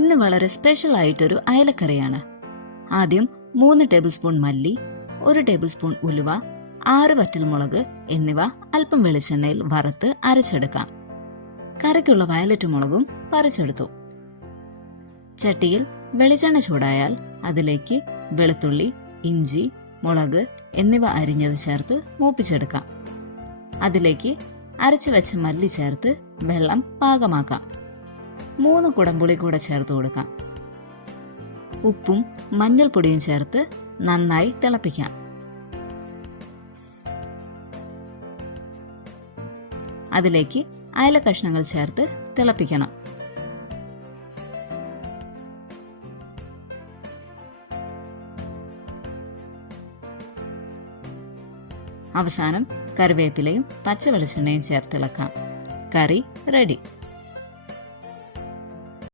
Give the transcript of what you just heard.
ഇന്ന് വളരെ സ്പെഷ്യൽ ആയിട്ടൊരു അയലക്കറിയാണ്. ആദ്യം 3 ടേബിൾ സ്പൂൺ മല്ലി, 1 ടേബിൾ സ്പൂൺ ഉലുവ, 6 വറ്റൽമുളക് എന്നിവ അല്പം വെളിച്ചെണ്ണയിൽ വറുത്ത് അരച്ചെടുക്കാം. കറിക്കുള്ള വയലറ്റ് മുളകും പറിച്ചെടുത്തു. ചട്ടിയിൽ വെളിച്ചെണ്ണ ചൂടായാൽ അതിലേക്ക് വെളുത്തുള്ളി, ഇഞ്ചി, മുളക് എന്നിവ അരിഞ്ഞത് ചേർത്ത് മൂപ്പിച്ചെടുക്കാം. അതിലേക്ക് അരച്ചു വെച്ച മല്ലി ചേർത്ത് വെള്ളം പാകമാക്കാം. 3 കുടംപുളി കൂടെ ചേർത്ത് കൊടുക്കാം. ഉപ്പും മഞ്ഞൾപ്പൊടിയും ചേർത്ത് നന്നായി തിളപ്പിക്കാം. അതിലേക്ക് അയല കഷ്ണങ്ങൾ ചേർത്ത് തിളപ്പിക്കണം. അവസാനം കറിവേപ്പിലയും പച്ച വെളിച്ചെണ്ണയും ചേർത്തിളക്കാം. കറി റെഡി.